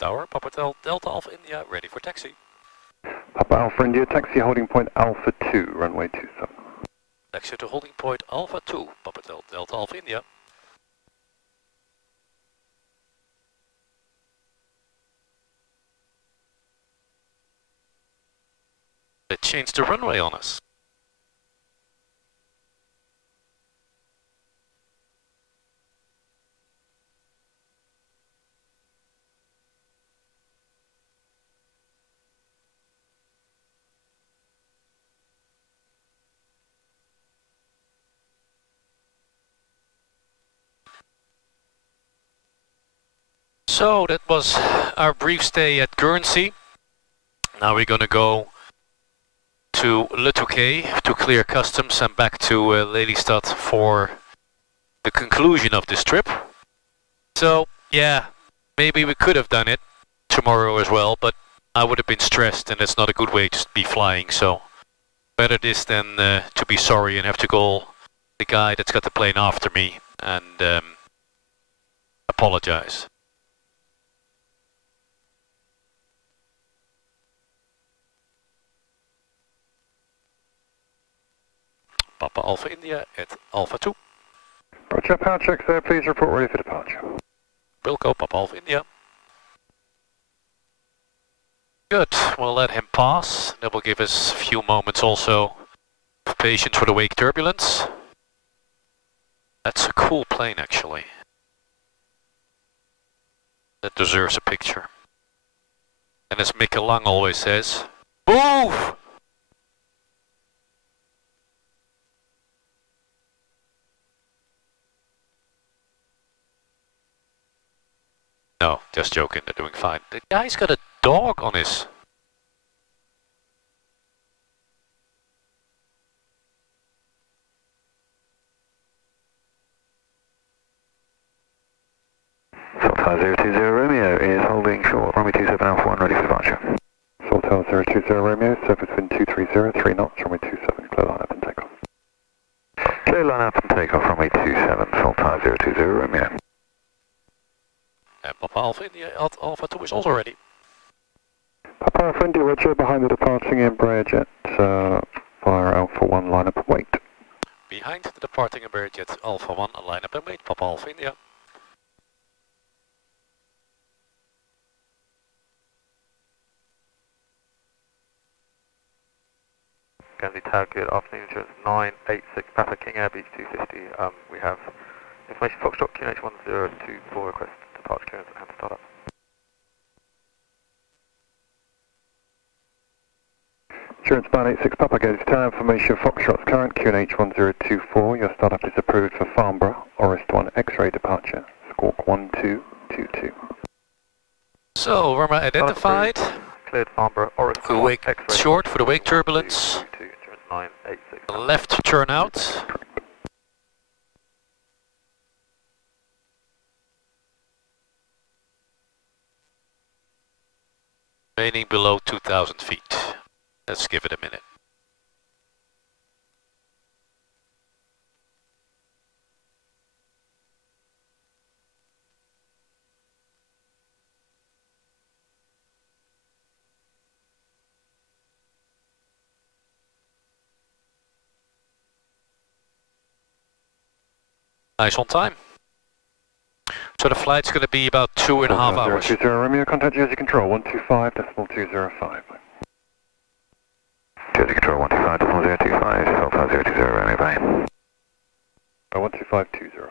Tower, Papa Delta Alpha India, ready for taxi. Papa Alpha India, taxi holding point Alpha 2, runway 27. Taxi to holding point Alpha 2, Papa Delta Alpha India. They changed the runway on us. So that was our brief stay at Guernsey. Now we're going to go to Le Touquet to clear customs and back to Lelystad for the conclusion of this trip. So yeah, maybe we could have done it tomorrow as well, but I would have been stressed and it's not a good way to be flying, so better this than to be sorry and have to call the guy that's got the plane after me and apologize. Papa Alpha India at Alpha 2. Roger, power checks there, please report ready for departure. Wilco, Papa Alpha India. Good, we'll let him pass. That will give us a few moments also of patience for the wake turbulence. That's a cool plane actually. That deserves a picture. And as Mikke Lang always says, move! No, just joking, they're doing fine. The guy's got a dog on his... Sultan 020 Romeo is holding short, runway 27 Alpha 1, ready for departure. Sultan 020 Romeo, surface wind 230, 3 knots, runway 27, clear line up and take off. Clear line up and take off, runway 27, Sultan 020 Romeo. And Papa Alpha India at Alpha 2 is also ready. Papa Alpha India, roger, behind the departing Embraer jet, fire Alpha 1, line up and wait. Behind the departing Embraer jet Alpha 1, line up and wait, Papa Alpha India. Guernsey Tower, good afternoon, insurance 986 Papa King Air Beach 250. We have information Foxtrot QNH 1024 request departure clearance and start up. Insurance 986 Papa Guernsey Tower, information Foxtrot's current QNH 1024, your startup is approved for Farnborough, Orist 1 X-ray departure, squawk 1222. So, Verma identified. Cleared Farnborough, Orist 1 Wake X-ray. short for the wake turbulence. Insurance 986. Left turnout. Remaining below 2,000 feet. Let's give it a minute. Nice on time. So the flight's going to be about 2.5 hours. 020 Romeo, contact Jersey Control 125.205. Jersey Control 125.025, Alpha 020 Romeo, bye. 125.205.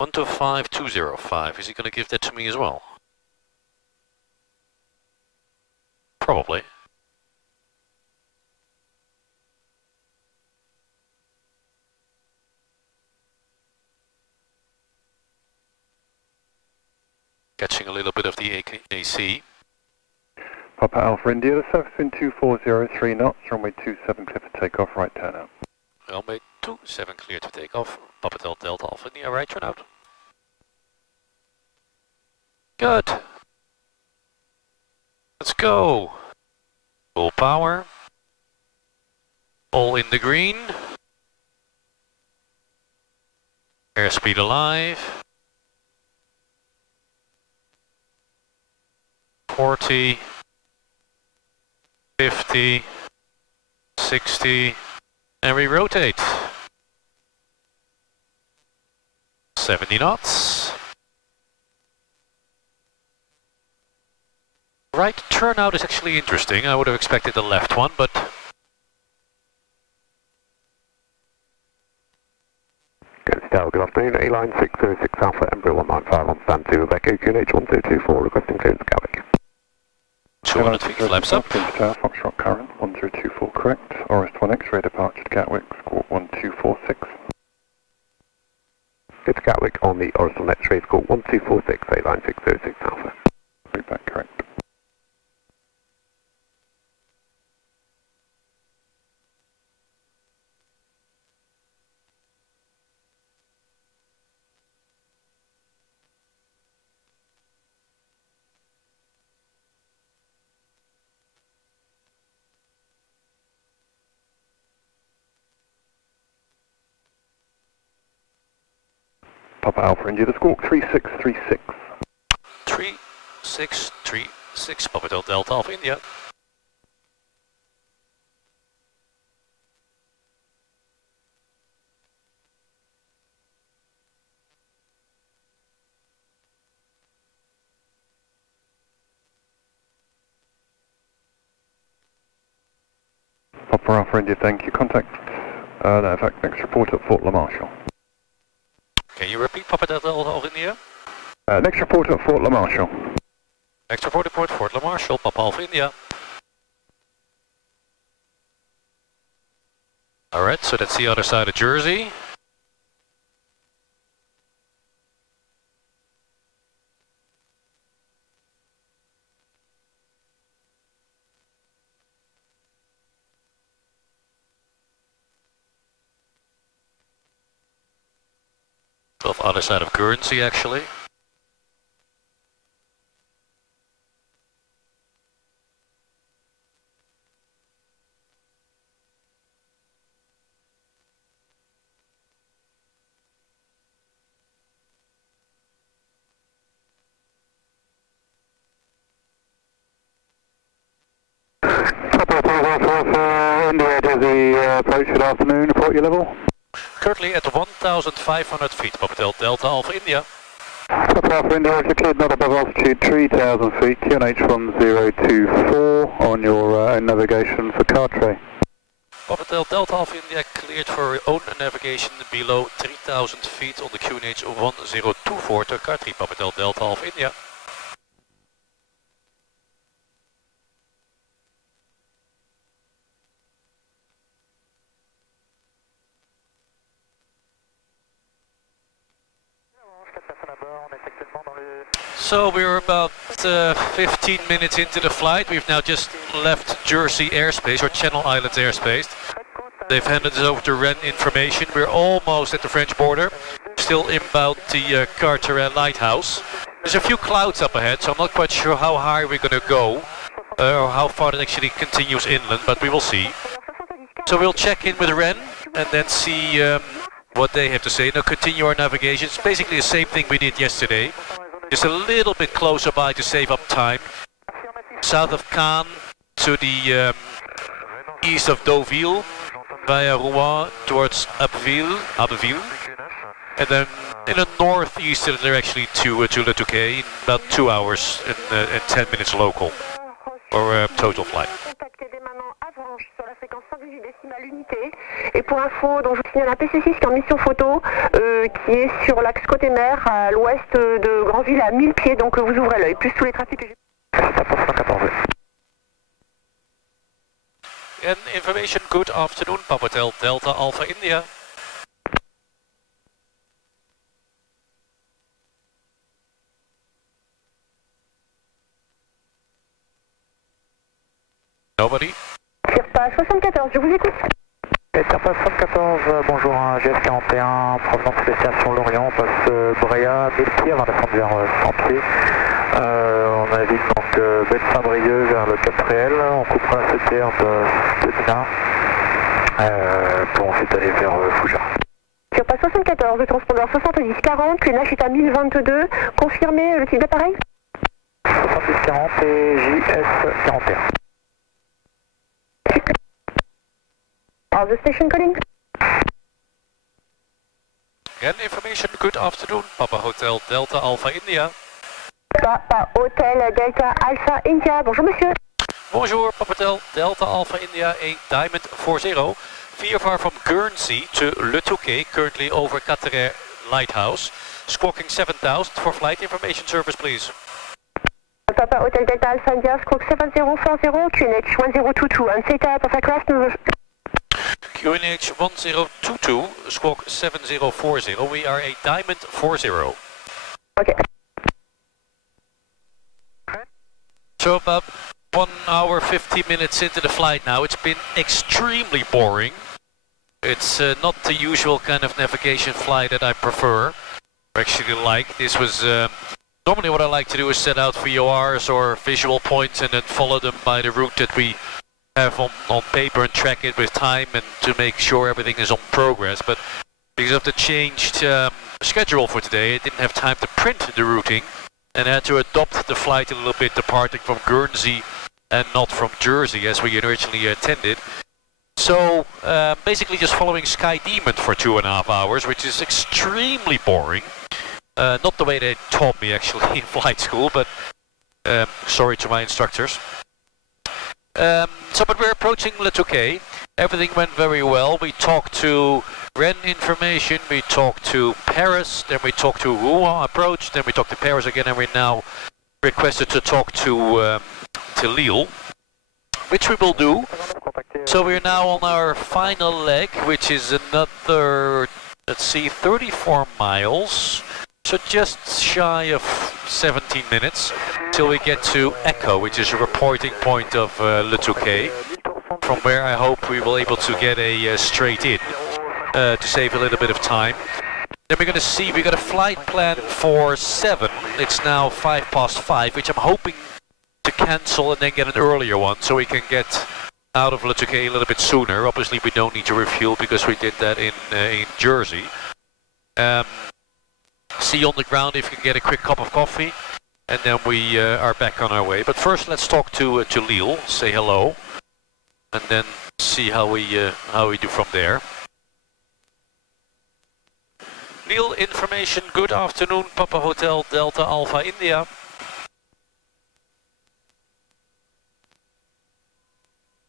125.205. Is he going to give that to me as well? Probably. Catching a little bit of the AC. Papa Alpha India, the surface wind 2403 knots, runway 27 clear for takeoff, right turnout. Runway 27 clear to take off. Papa Delta Alpha India, right turnout. Good. Let's go. Full power. All in the green. Airspeed alive. 40, 50, 60, and we rotate. 70 knots. Right turnout is actually interesting. I would have expected the left one, but... Good afternoon, A-Line 606 Alpha, Embraer 195 on stand 2, Echo QNH 1224, requesting clearance Gatwick. 200 feet, flaps up. Foxtrot current 1024 correct, RS1 X-ray departure to Gatwick, score 1246. Good to Gatwick on the RS1 X-ray, score 1246, A-Line 606 Alpha. Feedback correct. Papa Alpha India, the squawk 3636. 3636, Papa Delta Alpha India. Papa Alpha India, thank you. Contact, no, in fact, next report at Fort La Marshall. Can you repeat, Papa Delta Alpha India? Next report at Fort La Marshall. Next report Fort La Marshall, Papa Alpha India. Alright, so that's the other side of Jersey. Other side of Guernsey, actually. India to the approach, good afternoon, report your level. Currently at 1,500 feet, Papa Delta Alpha India. Papa Alpha India, if you're cleared not above altitude 3,000 feet, QNH 1024 on your own navigation for car tray. Papa Delta Alpha India cleared for own navigation below 3,000 feet on the QNH 1024 to car 3, Papa Delta Alpha India. So we're about 15 minutes into the flight. We've now just left Jersey airspace, or Channel Islands airspace. They've handed us over to REN information. We're almost at the French border, still inbound the Carteret lighthouse. There's a few clouds up ahead, so I'm not quite sure how high we're going to go, or how far it actually continues inland, but we will see. So we'll check in with REN and then see what they have to say. Now continue our navigation. It's basically the same thing we did yesterday. Just a little bit closer by to save up time. South of Caen to the east of Deauville, via Rouen towards Abbeville, and then in the northeastern direction to Le Touquet in about 2 hours and 10 minutes local, or total flight. Et pour info, donc je vous signale un PC6 qui est en mission photo, qui est sur l'axe côté-mer à l'ouest de Grandville à 1000 pieds, donc vous ouvrez l'œil, plus tous les trafics que j'ai. And information, good afternoon, Papa Delta Alpha India. Nobody? Surpasse 74, je vous écoute. Surpasse 74, bonjour, un GS41, provenance destination Lorient, on passe Bréa, 1000 pieds avant de descendre vers 100 pieds. On navigue donc baie de Saint-Brieuc vers le Cap Réel, on coupera la CTR de Dinard pour ensuite aller vers Fougères. Surpasse 74, le transpondeur 70-40, QNH est à 1022, confirmez le type d'appareil. 70-40, c'est JS41. All the station calling. Again, information, good afternoon, Papa Hotel Delta Alpha India. Papa Hotel Delta Alpha India, bonjour monsieur. Bonjour, Papa Hotel Delta Alpha India, a Diamond 40. VFR from Guernsey to Le Touquet, currently over Catteray Lighthouse. Squawking 7000 for flight information service, please. Papa Hotel Delta Alpha India, squawk 7040, QNH 1022, and say type of aircraft. QNH 1022, squawk 7040. We are a Diamond 40. Okay. So about 1 hour 50 minutes into the flight now. It's been extremely boring. It's not the usual kind of navigation flight that I prefer. Actually like. This was normally what I like to do is set out VORs or visual points and then follow them by the route that we have on paper and track it with time and to make sure everything is on progress. But because of the changed schedule for today, I didn't have time to print the routing and I had to adopt the flight a little bit, departing from Guernsey and not from Jersey as we originally intended. So basically just following Skydemon for 2.5 hours, which is extremely boring. Not the way they taught me actually in flight school, but sorry to my instructors. But we're approaching Le Touquet. Everything went very well. We talked to Rennes information, we talked to Paris, then we talked to Rouen approach, then we talked to Paris again, and we're now requested to talk to Lille, which we will do. So we're now on our final leg, which is another, let's see, 34 miles. So just shy of 17 minutes till we get to Echo, which is a reporting point of Le Touquet, from where I hope we will be able to get a straight in to save a little bit of time. Then we're going to see, we got a flight plan for 7. It's now 5:05, which I'm hoping to cancel and then get an earlier one so we can get out of Le Touquet a little bit sooner. Obviously we don't need to refuel because we did that in Jersey. See on the ground if you can get a quick cup of coffee, and then we are back on our way. But first let's talk to Lille, say hello, and then see how we do from there. Lille information, good afternoon, Papa Hotel Delta Alpha India.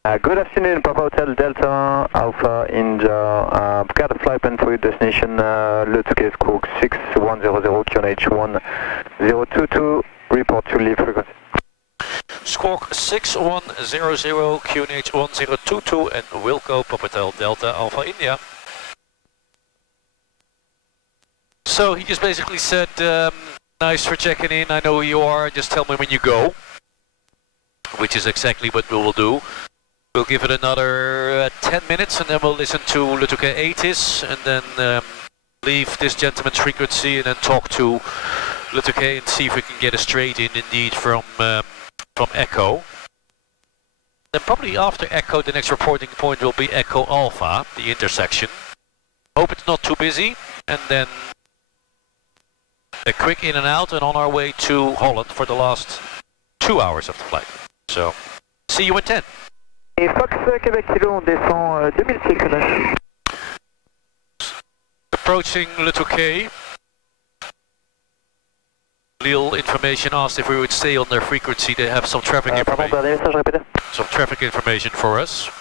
Good afternoon, Papa Hotel Delta Alpha India. Got a flight plan for your destination, Le Touquet, squawk 6100, QNH 1022, report to Lille frequency. Squawk 6100, QNH 1022, and Wilco, Papa Hotel Delta Alpha India. So he just basically said, nice for checking in, I know who you are, just tell me when you go. Which is exactly what we will do. We'll give it another 10 minutes and then we'll listen to Le Touquet ATC and then leave this gentleman's frequency and then talk to Le Touquet and see if we can get a straight in indeed from Echo. Then probably after Echo the next reporting point will be Echo Alpha, the intersection. Hope it's not too busy, and then a quick in and out and on our way to Holland for the last 2 hours of the flight. So, see you in 10. Et Fox Québec Kilo, on descend 2006. Approaching Le Touquet. Lille information asked if we would stay on their frequency. They have some traffic information. Some traffic information for us.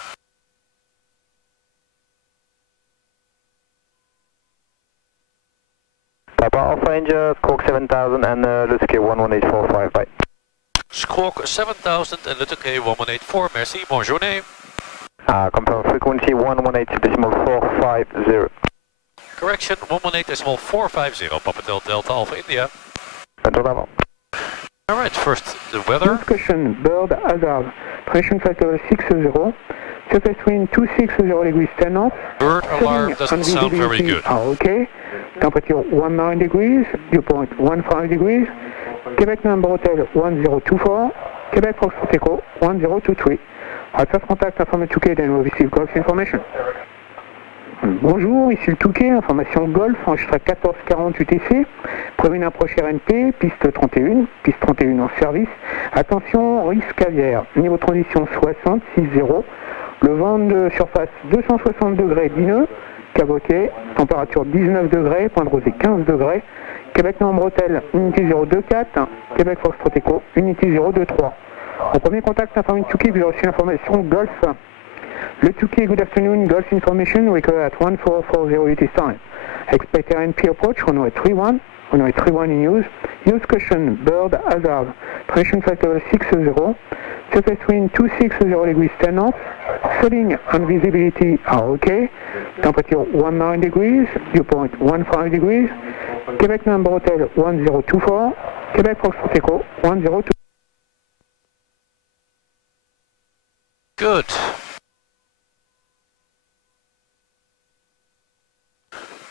Papa Alpha India, squawk 7000 and Le Touquet 11845, bye. Squawk 7000 and Le Touquet 1184, merci, bonne journée. Confirm frequency 118.450. Correction, 118.450, Papa Delta Alpha India. Alright, first the weather. Discussion, bird hazard, pression factor 60, surface wind 260 degrees 10 knots. Bird alarm doesn't sound very good. Okay, temperature 19 degrees, dew point 15 degrees. Quebec number hotel 1024, Quebec Foxtrot Echo 1023. At first contact from the Touquet, then we'll receive Gulf information. Bonjour, ici le Touquet, information Golf, enregistré 1440 UTC, prévu une approche RNP, piste 31 en service. Attention, risque aviaire, niveau transition 60, 6-0, le vent de surface 260 degrés d nœuds, caboté, température 19 degrés, point de rosée 15 degrés, Québec Nombre Hôtel, unité 024, Québec Foxtrot Echo, unité 023. Au premier contact, information Touquet, vous avez reçu l'information Golf. Le Touquet, good afternoon, Golf information, we call at 1440 UTC time. Expect RNP approach, runway 31 in use. Use caution, bird hazard, traction flight level 60, surface wind 260 degrees 10 knots, sounding and visibility are okay, temperature 19 degrees, dew point 15 degrees, Quebec Number Hotel 1024, Quebec Foxtrot Echo 102. Good.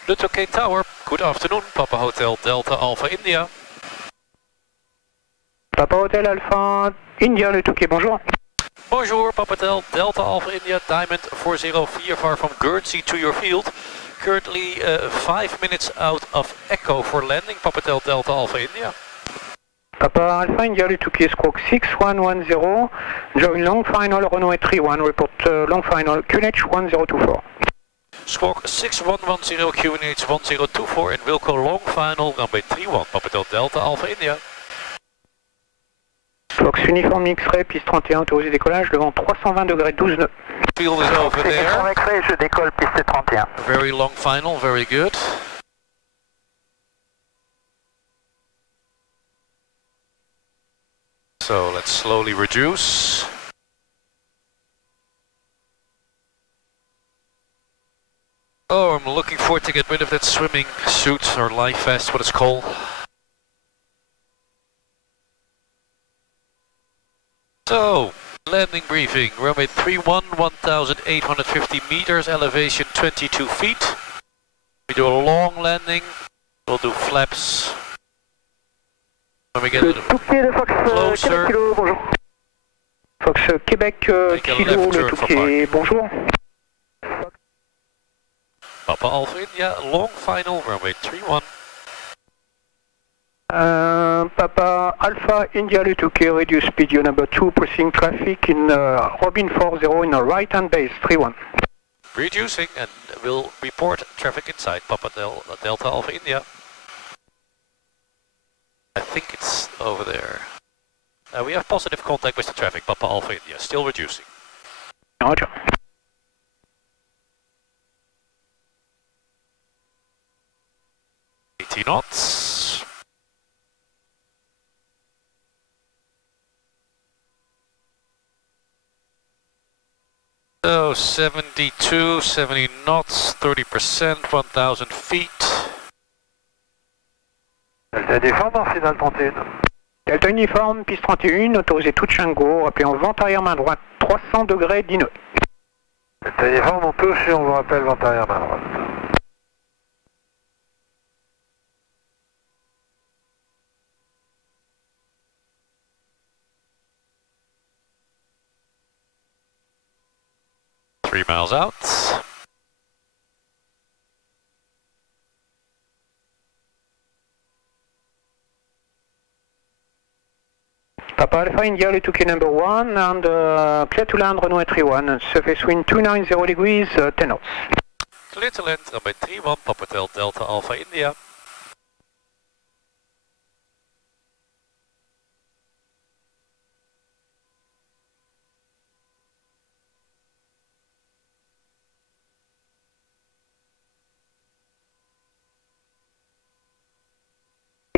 The Touquet Tower, good afternoon, Papa Hotel Delta Alpha India. Papa Hotel Alpha India, le Touquet, bonjour. Bonjour, Papa Hotel Delta Alpha India, Diamond 40 VFR from Guernsey to your field. Currently 5 minutes out of Echo for landing, Papa Hotel Delta Alpha India. Papa Alpha India, le Touquet, squawk 6110, join long final, runway 31, report long final, QNH 1024. Squawk 6110 QNH 1024 and Wilco long final, runway 31, Papa Hotel Delta Alpha India. Fox uniforme X-ray, piste 31, autorisé décollage, le vent 320 degrés 12 nœuds. Field is over there. Uniforme X-ray, je décolle, piste 31. Very long final, very good. So let's slowly reduce. Oh, I'm looking forward to get rid of that swimming suit or life vest, what it's called. So, landing briefing, runway 31, 1,850 meters, elevation 22 feet. We do a long landing, we'll do flaps. When we get closer, Fox Québec Kilo, le Touquet, bonjour. Papa Alpha India, long final, runway 31. Papa Alpha India, le Touquet, reduce speed, you number 2, pressing traffic in Robin 40 in a right-hand base, 31. Reducing and we'll report traffic inside Papa Delta Alpha India. I think it's over there. We have positive contact with the traffic, Papa Alpha India, still reducing. Roger. knots. So 72, 70 knots, 30%, 1000 feet. Delta uniforme en finale 31. Delta uniforme, piste 31, autorisé tout Chango, rappelé en vent arrière main droite, 300 degrés d'1. Delta uniforme, on touche et on vous rappelle vent arrière main droite. Three miles out. Papa Alpha India, le Touquet number 1, and clear to land runway 31, surface wind 290 degrees, 10 knots. Clear to land, runway 31, Papa Delta Alpha India.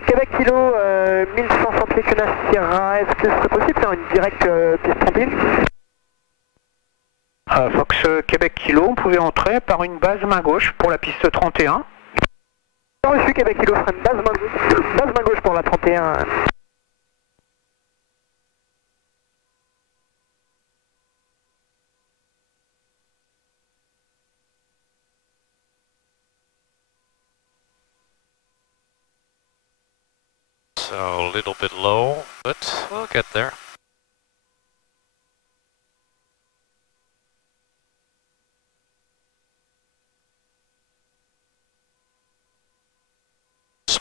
Québec Kilo, 1100 pieds Cuna Sierra, est-ce que ce serait possible de faire une directe piste 31 Fox Québec Kilo, vous pouvez entrer par une base main gauche pour la piste 31. Reçu Québec Kilo, ce serait une base main gauche pour la 31. So a little bit low, but we'll get there.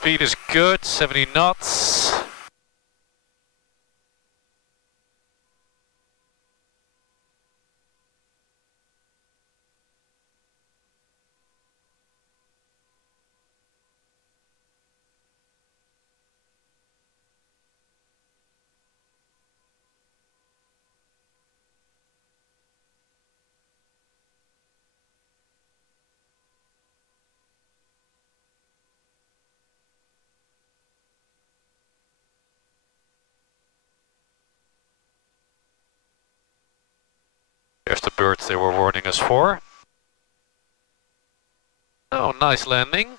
speed is good, 70 knots. There's the birds they were warning us for. Oh, nice landing.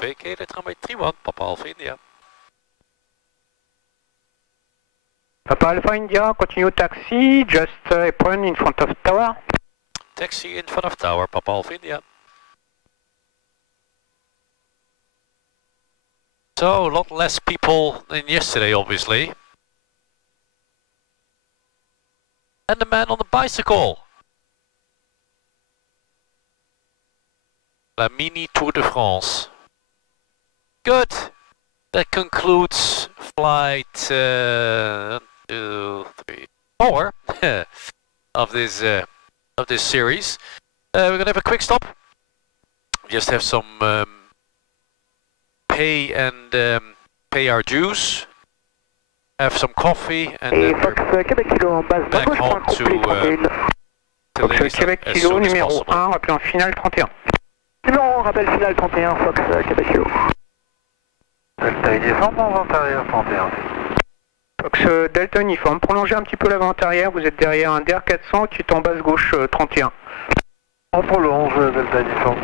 Vacated runway 31, Papa Alpha India. Papa Alpha India, continue taxi, just apron in front of tower. Taxi in front of tower, Papa Alpha India. So, a lot less people than yesterday, obviously. And the man on the bicycle. La Mini Tour de France. Good. That concludes flight 2, 3, 4 of this series. We're gonna have a quick stop. Just have some pay our dues. Have some coffee and then Fox Québec Kilo en base back home to Lelystad Québec as Kilo soon as numéro possible. 1, rappel en finale 31. Numéro 1, rappel final 31, Fox Québec Kilo. Delta descend dans intérieur 31. Fox Delta uniforme, prolongez un petit peu l'avant-arrière, vous êtes derrière un DR 400 qui est en basse gauche 31. On prolonge, Delta descend.